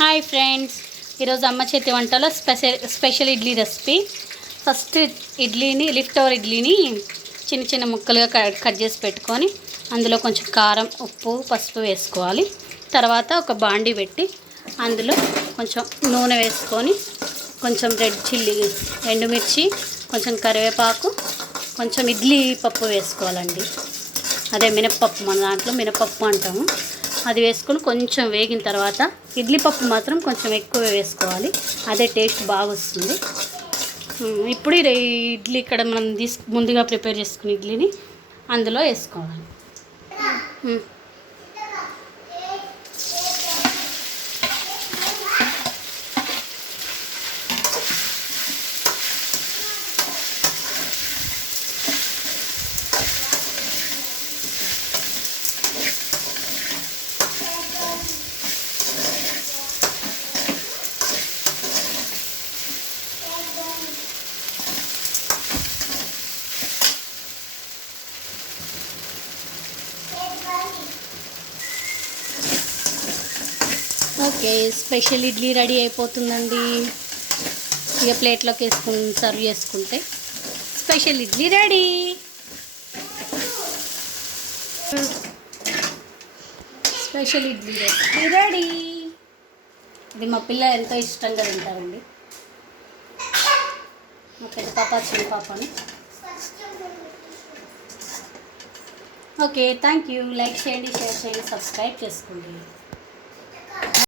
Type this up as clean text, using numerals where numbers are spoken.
Hi friends, ఈరోజు అమ్మ చేతి వంటలో special idli recipe. First leftover ఇడ్లీని చిన్న చిన్న ముక్కలుగా కట్ చేసి పెట్టుకొని అందులో కొంచెం కారం, ఉప్పు, పసుపు వేసుకోవాలి. తర్వాత ఒక బాండీ పెట్టి అందులో కొంచెం నూనె వేసుకొని కొంచెం రెడ్ చిల్లీ, ఎండుమిర్చి, కొంచెం కరివేపాకు, కొంచెం ఇడ్లీ పప్పు వేసుకోవాలండి. అదే మినప్పప్పు, మన దాంట్లో మినప్పప్పు అంటాము. అది వేసుకొని కొంచెం వేగిన తర్వాత ఇడ్లీ పప్పు మాత్రం కొంచెం ఎక్కువ వేసుకోవాలి, అదే టేస్ట్ బాగా వస్తుంది. ఇప్పుడు ఇడ్లీ ఇక్కడ మనం ముందుగా ప్రిపేర్ చేసుకున్న ఇడ్లీని అందులో వేసుకోవాలి. ఓకే, స్పెషల్ ఇడ్లీ రెడీ అయిపోతుందండి. ఇక ప్లేట్లోకి వేసుకుని సర్వ్ చేసుకుంటే special idli ready. Special idli ready. ఇది మా పిల్ల ఎంతో ఇష్టంగా తింటారండి. మా పెద్ద పాప, చిన్న పాపని. Okay, thank you. లైక్ చేయండి, షేర్ చేయండి, సబ్స్క్రైబ్ చేసుకోండి.